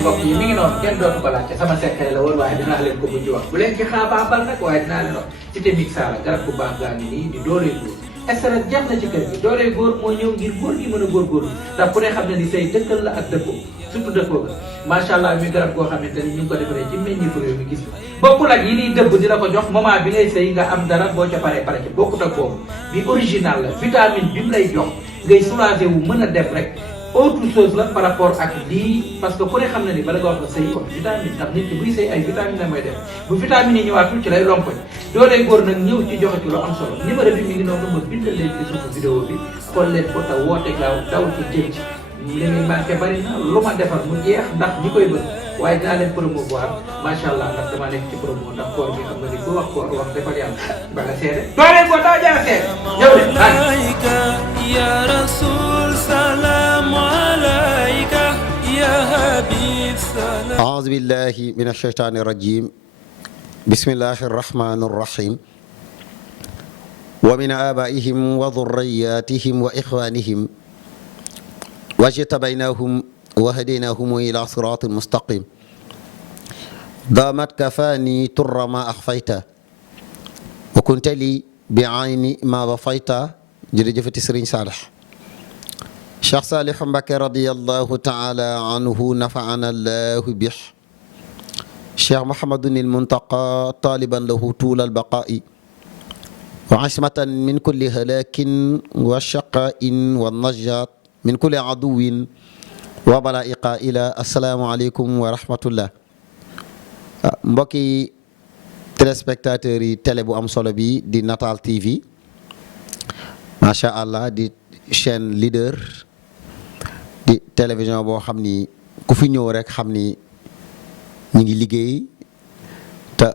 mbokk yi mi ngi noonu kenn dootu ko laajte sama secret la woon waaye dinaa leen ko mujj wax bu leen ci xaabaabal nag waaye dinaa leen wax Cité Mixta la garab bu baax gaa ngi nii di dooley góor estarat jeex na ci kër gi dooley góor moo ñëw ngir góor gi mën a góorgóorlu ndax ku ne xam ne ni say dëkkal la ak dëppoo surtout dëppoo ga macha allah muy garab goo xamante ni ñu ngi ko defaree ci meññeefu réew mi gis nga bokkul ak yi niy dëbb di la ko jox moment bi ngay sëy nga am dara boo ca paree pare ci bokkut ak boobu bi original la vitamine bi mu lay jox ngay soulager wu mën a dem rek autre chose la par rapport ak lii parce que ku ne xam na ni bala nga wax la sëy kon vitamine ndax nit ki buy sëy ay vitamine la mooy def bu vitamine yi ñëwaatul ci lay lompoñ dooley góor nag ñëw ci joxe ci lu am solo numéro bi mi ngi noonu ma bindal leen ci suufu vidéo bi xool leen ko te woote gaaw daw ci jëm ci li muy manqué bari na lu ma defar mu jeex ndax ñi koy bëgg waaye dinaa leen promouvoir macha allah ndax dama nekk ci promo ndax koor bi xam nga ni ku wax koor wax defal yàlla ba nga seede dooley góor daa jara seede ñëw de ya rasul salam alayka ya habib salam أعوذ بالله من الشيطان الرجيم بسم الله الرحمن الرحيم ومن آبائهم وذرياتهم وإخوانهم واجتبيناهم وهديناهم إلى صراط مستقيم دامت كفاني تر ما أخفيت وكنت لي بعين ما وفيت جرجفة سرين صالح Cheikh Saliou Mbacké radiyallahu taala anhu nafa'ana allahu bih Cheikh Mouhamadunil Muntaqa taliban lahu tuula albaqaa'i wa ismatan min kulli halakin wa shaqaa'in wa najaat min kulli aduwin wa balaa'iqa ila assalaamu aleykum wa rahmatullah mbokki téléspectateurs yi télé bu am solo bi di Natal TV macha allah di chaîne leader di télévision boo xam ni ku fi ñëw rek xam ni ñu ngi liggéey te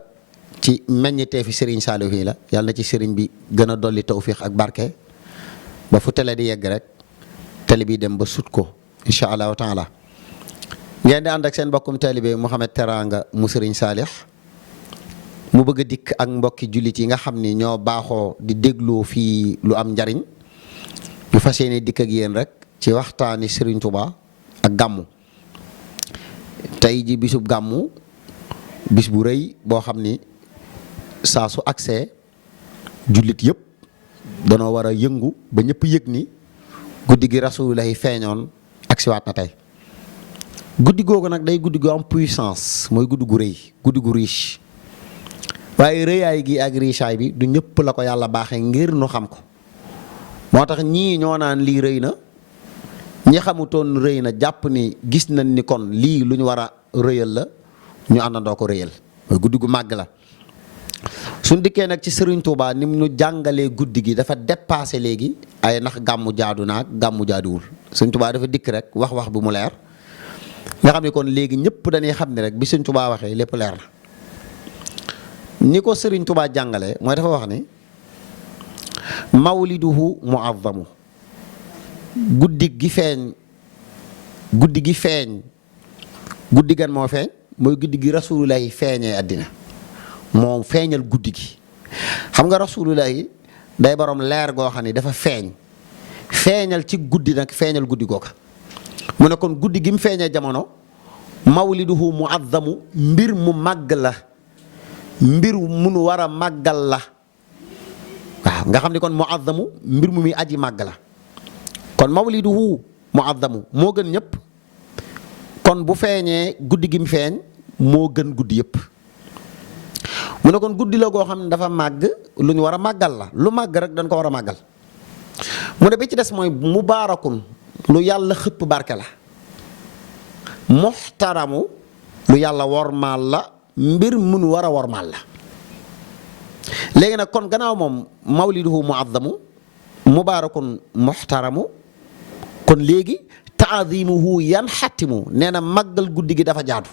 ci meññitee fi Serigne Saliou yi la yàlla na ci Serigne bi gën a dolli tawfiq ak barke ba fu télé di yegg rek télé bi dem ba sut ko incha allahu taala ngeen di ànd ak seen mbokkum taalibe Mouhamed Teranga mu Serigne Saliou mu bëgg a dikk ak mbokki jullit yi nga xam ni ñoo baaxoo di dégloo fii lu am njariñ ñu fas yéene dikk ak yéen rek ci waxtaani Serigne Touba ak gàmmu tey ji bisub gàmmu bis bu rëy boo xam ni saa su agsee jullit yëpp danoo war a yëngu ba ñëpp yëg ni guddi gi rasulullahi feeñoon agsiwaat na tey guddi googu nag day guddi gu am puissance mooy guddi gu rëy guddi gu riche waaye rëyaay gi ak richaay bi du ñëpp la ko yàlla baaxee ngir nu xam ko moo tax ñii ñoo naan lii rëy na ñi xamutoon rëy na jàpp ni gis nañ ni kon lii lu ñu war a rëyal la ñu àndandoo ko rëyal mooy guddi gu màgg la suñ dikkee nag ci Serigne Touba ni mu ñu jàngalee guddi gi dafa dépassé léegi ay ndax gàmmu jaadu naag gàmmu jaaduwul Serigne Touba dafa dikk rek wax bi mu leer nga xam ne kon léegi ñëpp dañuy xam ne rek bi Serigne Touba waxee lépp leer na ni ko Serigne Touba jàngalee mooy dafa wax ni mawliduhu muazzamu guddi gi feeñ guddi gan moo feeñ mooy guddi gi rasulullahi feeñee àddina moom feeñal guddi gi xam nga rasulullahi day borom leer goo xam ne dafa feeñal ci guddi nag feeñal guddi googa mu ne kon guddi gi mu feeñee jamono mawliduhu muazzamu mbir mu màgg la mbir munu war a màggal la waaw nga xam ne kon muazzamu mbir mu muy aji màgg la kon mawliduhu muazzamu moo gën ñëpp kon bu feeñee guddi gi mu feeñ moo gën guddi yëpp mu ne kon guddi la goo xam ne dafa màgg lu ñu war a màggal la lu màgg rek dañ ko war a màggal mu ne bi ci des mooy mubaarakun lu yàlla xëpp barke la muxtaramu lu yàlla wormaal la mbir mun war a wormaal la léegi nag kon gannaaw moom mawliduhu muazzamu mubaarakun muxtaramu kon léegi taadimuhu yan xattimu nee na màggal guddi gi dafa jaadu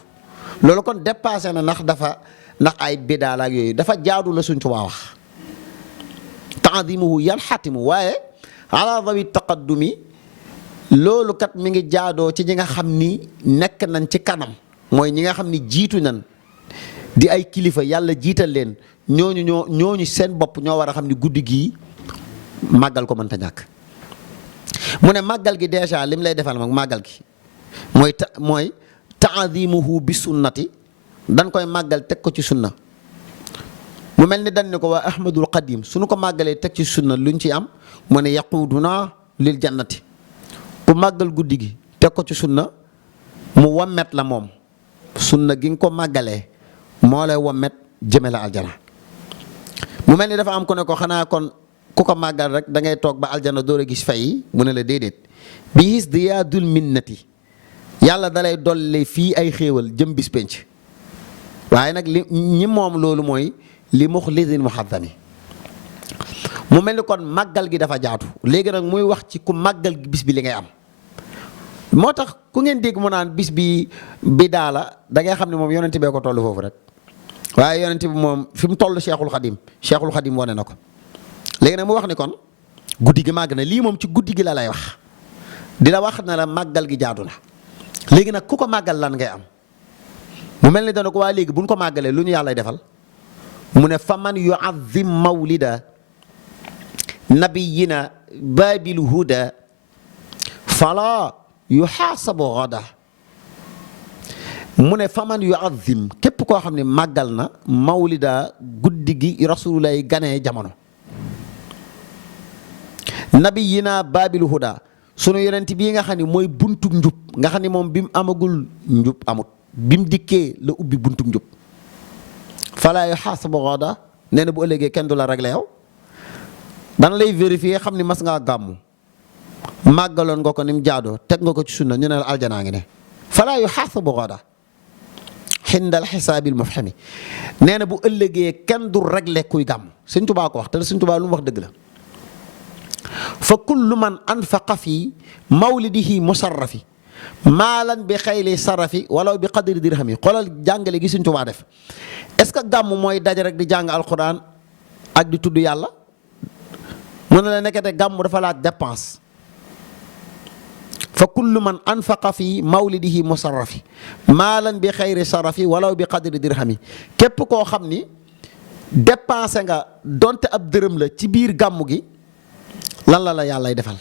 loolu kon dépassé na ndax ay bidaal ak yooyu dafa jaadu la suñ Tuubaa wax taadimuhu yan xattimu waaye ala dawi taqaddumi loolu kat mi ngi jaadoo ci ñi nga xam ni nekk nañ ci kanam mooy ñi nga xam ni jiitu nañ di ay kilifa yàlla jiital leen ñooñu seen bopp ñoo war a xam ni guddi gii màggal ko mënta ñàkk mu ne màggal gi dèjà lim lay defal mag màggal gi mooy taadimuhu bi sunnati dañ koy màggal teg ko ci sunna mu mel ni dañ ne ko waa ahmadul qadim suñu ko màggalee teg ci sunna luñ ci am mu ne yaquduna lil jannati ku màggal guddi gi teg ko ci sunna mu wammet la moom sunna gi nga ko màggalee moo lay wammet jëme la aljana mu mel ni dafa am ku ne ko xanaa kon ku ko màggal rek da ngay toog ba aljana door a gis fay mu ne la déedéet bi his diyaadul minnati yàlla dalay dolli fii ay xéewal jëm bis penc waaye nag li ñi moom loolu mooy li muxlisin muhaddami mu mel ni kon màggal gi dafa jaatu léegi nag muy wax ci ku màggal gi bis bi li ngay am moo tax ku ngeen dégg mu naan bis bi bidaa la da ngay xam ne moom yonent bee ko toll foofu rek waaye yonent bi moom fi mu toll Cheikhul Khadim wane na ko léegi nag mu wax ni kon guddi gi màgg na lii moom ci guddi gi la lay wax di la wax na la màggal gi jaadu na léegi nag ku ko màggal lan ngay am mu mel ni dana ko waa léegi bu ñu ko màggalee lu ñu yàlla defal mu ne fa man yuazim mawlida nabiyina babil huda fala yuxaasabu gada mu ne fa man yuazim képp koo xam ne màggal na mawlida guddi gi rasulullah ganee jamono nabiyina babil huda sunu yonent bii nga xam ne mooy buntug njub nga xam ne moom bi mu amagul njub amut bi mu dikkee la ubbi buntug njub falaa yuxaasabu gada nee na bu ëllëgee kenn du la réglé yow dana lay vérifier xam ni mas ngaa gàmmu màggaloon nga ko ni mu jaadoo teg nga ko ci sunna ñu ne la aljanaa ngi ne falaa yuxaasabu gada xindal xisaabil mufhami nee na bu ëllëgee kenn du réglé kuy gàmm Sëñ Tuubaa ko wax te Sëñ Tuubaa lu mu wax dëgg la fa kullu man anfaqa fi mawlidihi musarrafi maalan bi xayli sarafi walaw bi qadri dirhami xoolal jàngale gi Sëñ Tuubaa def est ce que gàmm mooy daje rek di jàng alquran ak di tudd yàlla mu ne la nekkete gàmm dafa laaj dépense fa kullu man anfaqa fi mawlidihi musarrafi maalan bi xayri sarafi walaw bi qadri dirhami képp koo xam ni dépensé nga donte ab dërëm la ci biir gàmm gi lan la la yàllay defal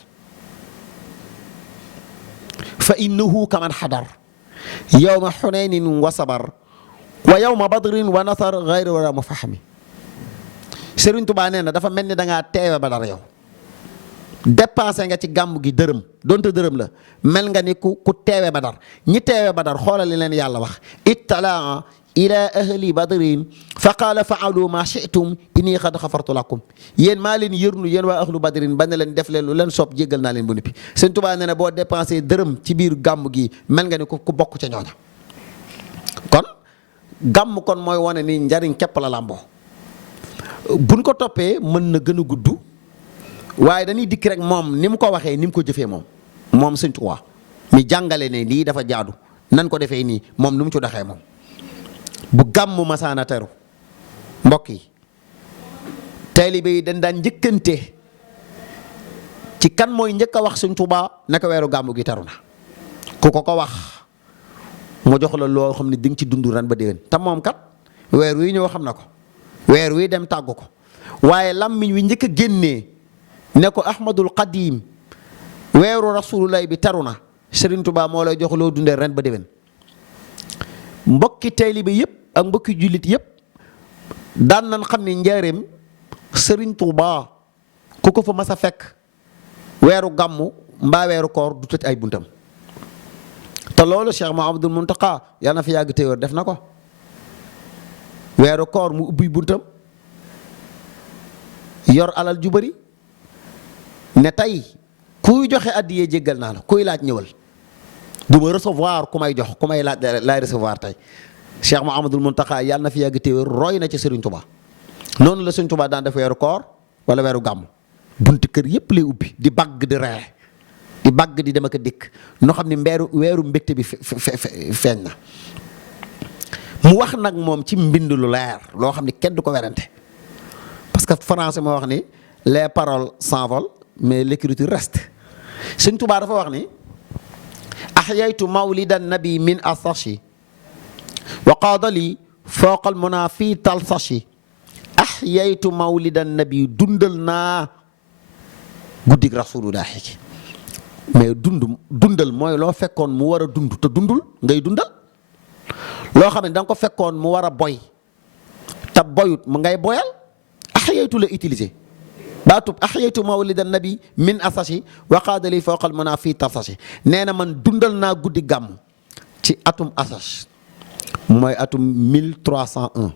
fa innahu kaman xadar yawma xunaynin wa sabar wa yawma badrin wa nasar gayri wala mufahami Sëriñ Tuubaa nee na dafa mel ni da ngaa teewe ba dara yow dépensé nga ci gàmm gi dërëm donte dërëm la mel nga ni ku teewe ba dar ñi teewe ba dar xoolal li leen yàlla wax ittalaa ila ahli badrin fa qaala faalu ma shi'tum inni qad xafartu lakum yéen maa leen yërnu yéen waa ahlu badrin ba ne leen def leen lu leen soob jéggal naa leen bu noppi Sëñ Tuubaa nee na boo dépensé dërëm ci biir gàmm gi mel nga ni ku bokk ca ñooña kon gàmm kon mooy wane ni njariñ képp la làmboo buñ ko toppee mën na gën a gudd waaye dañuy dikk rek moom ni mu ko waxee ni mu ko jëfee moom Sëñ Tuubaa mi jàngale ne lii dafa jaadu nan ko defee nii moom nu mu ci doxee moom bu gàmm masaana teru mbokk yi taalibe yi dañ daan njëkkante ci kan mooy njëkk a wax Sëñ Tuubaa naka weeru gàmm gi teru na ku ko wax mu jox la loo xam ne di nga ci dund ren ba déwén te moom kat weer wi ñëw xam na ko weer wi dem tàggu ko waaye làmmiñ wi njëkk a génnee ne ko ahmadul qadim weeru rasulullah bi teru na Sëriñ Tuubaa moo lay jox loo dundee ren ba déwén mbokki taalibe yëpp ak mbokki jullit yëpp daan nañ xam ne njaareem Sëriñ Tuubaa ku ko fa mas a fekk weeru gàmmu mbaa weeru koor du tëj ay buntam te loolu Cheikh Mouhamadoul Mountakha yal na fi yàgg téewér def na ko weeru koor mu ubbi buntam yor alal ju bari ne tey kuy joxe addiyee jéggal naa la kuy laaj ñëwal du ma recevoir ku may jox ku may laaj laay recevoir tey Cheikh Mouhamadoul Mountakha yàlla na fi yàgg téewér roy na ci Serigne Touba noonu la Serigne Touba daan def weeru koor wala weeru gàmm bunti kër yépp lay ubbi di bagg di ree di bagg di dem ak a dikk noo xam ne weeru mbégte bi feeñ na mu wax nag moom ci mbind lu leer loo xam ne kenn du ko werante parce que français moo wax ni les paroles s'envolent mais l'écriture reste Sëñ Tuubaa dafa wax ni ahyaytu mawlidan nabi min asashi wa qaadali fooqa al muna fi talsashi ahyaytu mawlidan nabi dundal naa guddig rasulullahi ki mais dundal mooy loo fekkoon mu war a dund te dundul ngay dundal loo xam ne da nga ko fekkoon mu war a boy te boyut mu ngay boyal axyaytu la utiliser baatub axyaytu mawlidan nabi min asashi wa qaadali fawqal mana fii tarsashi nee na man dundal naa guddi gàmm ci atum asash mooy atum 1301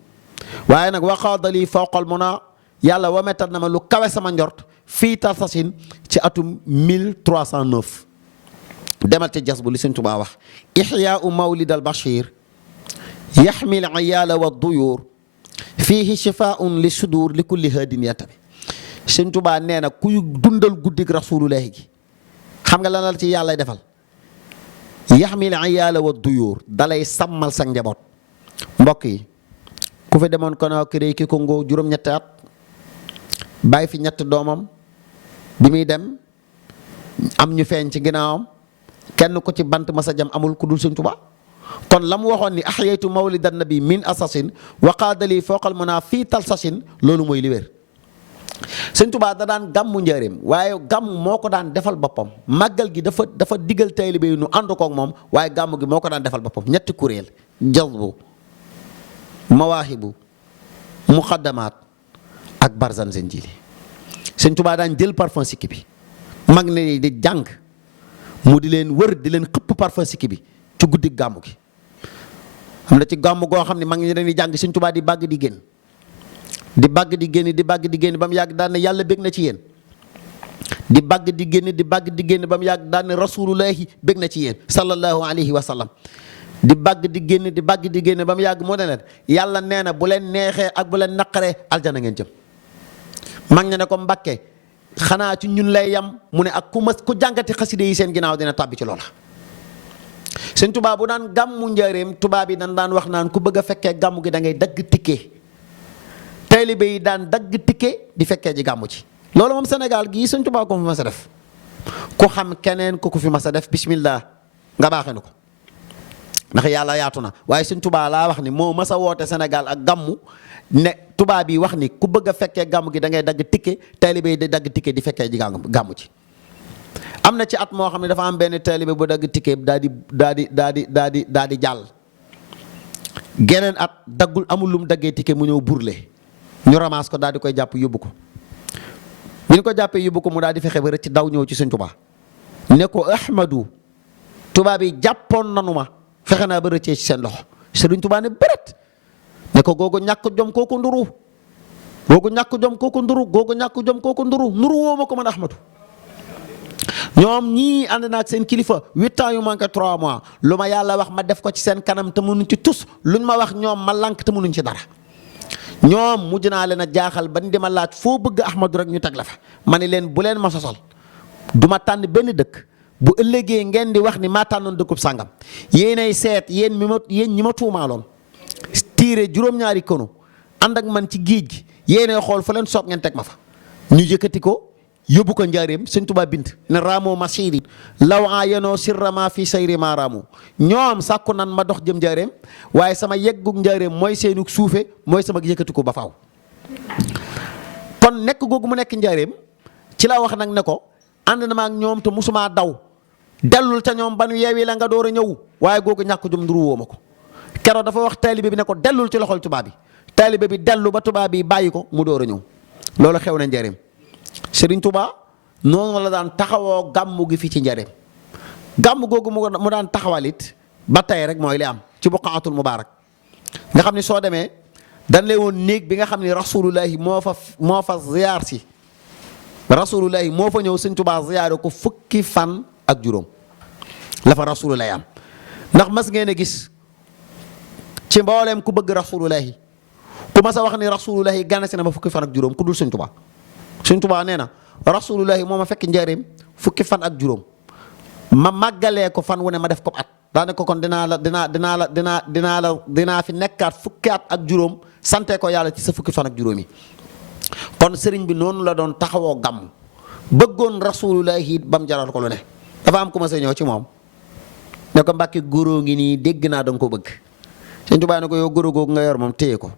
waaye nag wa qaadali fawqal mana yàlla wametal na ma lu kawe sama njort fii tarsashin ci atum 1309 demal ci jas bu li Sëñ Tuubaa wax ixyaau mawlid al bashir yaxmi al iyaala wa duyuur fiihi shifaun li sudur li kulli haadin yatabi Sëñ Tuubaa nee na kuy dundal guddig rasulullahi gi xam nga lan la ci yàlla defal yaxmi al iyaala wa duyuur dalay sàmmal sa njaboot mbokk yi ku fi demoon Conakry ki Congo juróom-ñetti at bàyyi fi ñett doomam bi muy dem am ñu feeñ ci ginnaawam kenn ko ci bant masa jam amul ku dul Sëñ Tuubaa kon la mu waxoon ni axyaytu mawlidan nabi min asasin wa qaadali fawqal mana fii talsasin loolu mooy li wér Sëñ Tuubaa da daan gàmmu njaareem waaye gàmm moo ko daan defal boppam màggal gi dafa digal taalibe yi nu ànd koog moom waaye gàmm gi moo ko daan defal boppam ñetti kuréel jazbu mawaahibu muqaddamaat ak barzan zenjili Sëñ Tuubaa daan jël parfum sikki bi mag ne di jàng mu di leen wër di leen xëpp parfum sikki bi ci guddi gàmmu gi xam na ci gàmmu goo xam ne mag ñi dañuy jàng Sëñ Tuubaa di bàgg di génn di bàgg di génn di bàgg di génn ba mu yàgg daan ne yàlla bég na ci yéen di bàgg di génn di bàgg di génn ba mu yàgg daan ne rasulullahi bég na ci yéen sallallahu alayhi wa sallam di bàgg di génn di bàgg di génn ba mu yàgg moo ne leen yàlla nee na bu leen neexee ak bu leen naqaree aljana ngeen jëm mag ña ne ko Mbàkke xanaa ci ñun lay yam mu ne ak ku jàngati xaside yi seen ginnaaw dina tàbbi ci loola Sëñ Tuubaa bu daan gàmmu njaareem tubaab yi dañ daan wax naan ku bëgg a fekkee gàmmu gi da ngay dagg ticket taalibe yi daan dagg ticket di fekkee ji gàmmu ci loolu moom Sénégal gii Sëñ Tuubaa ko fi mas a def ku xam keneen ku ko fi mas a def bismillah nga baaxee na ko ndax yàlla yaatu na waaye Sëñ Tuubaa laa wax ni moo mas a woote Sénégal ak gàmmu ne tubaab yi wax ni ku bëgg a fekkee gàmmu gi da ngay dagg ticket taalibe yi di dagg ticket di fekkee ji gàmmu ci am na ci at moo xam ne dafa am benn taalibe bu dagg ticket daal di jàll geneen at daggul amul lu mu daggee ticket mu ñëw burle ñu ramasse ko daal di koy jàpp yóbbu ko bi ñu ko jàppee yóbbu ko mu daal di fexe ba rëcc daw ñëw ci Sëñ Tuubaa ne ko Ahmadu tubaab yi jàppoon nanu ma fexe naa ba rëccee ci seen loxo Sëriñ Tuubaa ne bëret ne ko googu ñàkk jom kooku nduru googu ñàkk jom kooku nduru googu ñàkk jom kooku nduru woo ma ko man Ahmadu ñoom ñii ànd naa ak seen kilifa 8 ans yu manqué 3 mois lu ma yàlla wax ma def ko ci seen kanam te mënuñ ci tus luñ ma wax ñoom ma lànk te mënuñ ci dara ñoom mujj naa leen a jaaxal ba di ma laaj foo bëgg Ahmadu rek ñu teg la fa ma ne leen bu leen ma sosal du ma tànn benn dëkk bu ëllëgee ngeen di wax ni maa tànnoon dëkkub sàngam yéenay seet yéen ñi ma tuumaaloon tiire juróom-ñaari kono ànd ak man ci géej gi yéenay xool fa leen soob ngeen teg ma fa ñu yëkkati ko yóbbu ko njaareem Sëñ Tuubaa bind ne raamoo masiri law ayanoo sirrama fi sayri ma raamu ñoom sàkku nan ma dox jëm njaareem waaye sama yeggug njaareem mooy seenug suufe mooy sama yëkkati ko ba faaw kon nekk googu mu nekk njaareem ci la wax nag ne ko ànd na ma ak ñoom te musumaa daw dellul ca ñoom ba nu yeewi la nga door a ñëw waaye googu ñàkk jom nduru woo ma ko keroog dafa wax taalibe bi ne ko dellul ci loxol tubaab bi taalibe bi dellu ba tubaab bi bàyyi ko mu door a ñëw loolu xew na njaareem Sëriñ Tuubaa noonu la daan taxawoo gàmmu gi fii ci njaareem gàmmu googu mu daan taxawalit ba tey rek mooy li am ci buqaatul mubaarak nga xam ne soo demee dañ lay woon néeg bi nga xam ne rasulullahi moo fa ziyaar si rasulullahi moo fa ñëw Sëñ Tuubaa ziyaare ko fukki fan ak juróom la fa rasulullahi am ndax mas ngeen a gis ci mbooleem ku bëgg rasulullahi ku mas a wax ni rasulullahi gane si na ma fukki fan ak juróom ku dul Sëñ Tuubaa Sëñ Tuubaa nee na rasulullahi moo ma fekk njaareem fukki fan ak juróom ma màggalee ko fan wu ne ma def ko at daane ko kon dinaa fi nekkaat fukki at ak juróom sante ko yàlla ci sa fukki fan ak juróom yi kon sëriñ bi noonu la doon taxawoo gàmm bëggoon rasulullahi ba mu jaral ko lu ne dafa am ku ma sa ñëw ci moom ne ko Mbàkke góoroo ngi nii dégg naa danga ko bëgg Sëñ Tuubaa ne ko yow góoroo googu nga yor moom téye ko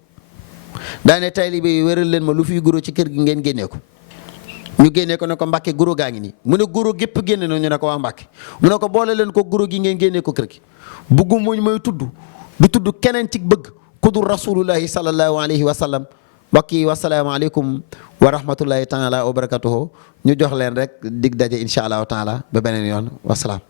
daane taalibe yi wéral leen ma lu fiy góoroo ci kër gi ngeen génnee ko ñu génnee ko ne ko Mbàkke goro gaa ngi nii mu ne goro gépp génne na ñu ne ko waa Mbàkke mu ne ko boole leen ko goro gi ngeen génnee ko kër gi buggu muñ mooy tudd du tudd keneen ci bëgg ku dul rasulullahi sallallahu alayhi wa sallam. mbokk yi wasalaamaaleykum wa rahmatullahi taala wa barakatuhu ñu jox leen rek dig daje incha allahu taala ba beneen yoon wasalaam.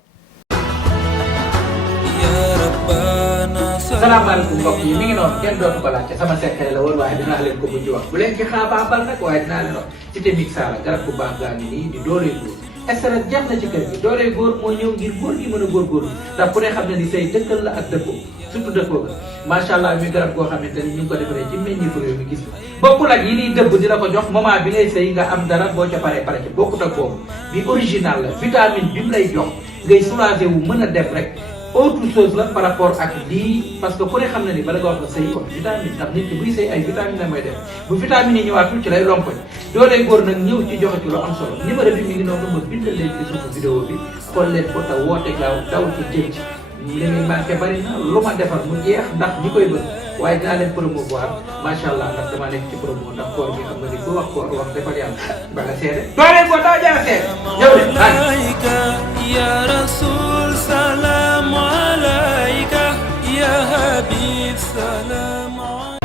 salaamaaleykum mbokk yi mi ngi noonu kenn dootu ko laajte sama secret la woon waaye dinaa leen ko mujj wax bu leen ci xaabaabal nag waaye dinaa leen wax cité Mixa la garab bu baax gaa ngi nii di doole góor estaret jeex na ci kër gi doole góor moo ñëw ngir góor gi mën a góorgóorlu ndax ku ne xam ne ni say dëkkal la ak dëppoo surtout dëppoo ga macha allah muy garab goo xamante ni ñu ngi ko defaree ci meññitu réew mi gis nga bokkul ak yi niy dëbb di la ko jox moment bi ngay sëy nga am dara boo ca paree pare ci bokkut ak boobu bi original la vitamine bi mu lay jox ngay soulager wu mën a dem rek autre chose la par rapport ak lii parce que ku ne xam na ni bala nga wax la sëy wax vitamine ndax nit ki buy sëy ay vitamine la mooy def bu vitamine yi ñëwaatul ci lay lompoñ doolee góor nag ñëw ci joxe ci lu am solo numéro bi mi ngi noonu ma bindal leen ci suufu vidéo bi xool leen ko te woote gaaw daw ci jëm ci li muy manqué bari na lu ma defar mu jeex ndax ñi koy bëgg waaye dinaa leen promouvoir macha allah ndax dama nekk ci promo ndax koor bi xam nga ni ku wax koor wax defal yàlla ba nga seede doolee góor daa jara seede ñëw leen ya rasul salam alayka ya habib salam